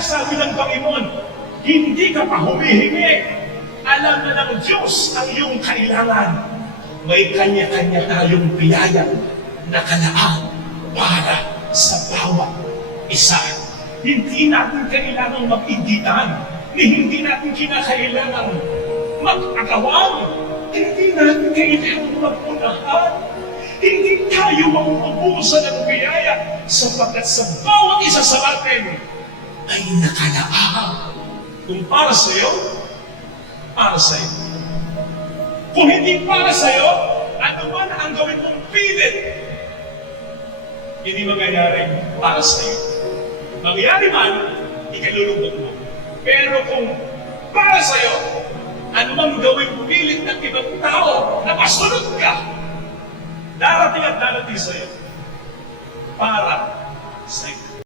sabi ng Panginoon, hindi ka pa humihingi. Alam na ng Diyos ang iyong kailangan. May kanya-kanya tayong biyaya na kalaan para sa bawat isa. Hindi natin kailangang mag-inditan. Hindi natin kinakailangang mag-agawan. Hindi natin kailangang mag-unahan. Hindi tayo mauubusan ng biyaya sapagkat sa bawat isa sa atin ay nakalaan. Kung para sa'yo, para sa'yo. Kung hindi para sa'yo, ano man ang gawin mong pilit, hindi mangyayari para sa'yo. Mangyayari man, ikalulubog mo. Pero kung para sa'yo, ano mang gawin pilit ng ibang tao na masunod ka, darating at darating sa'yo.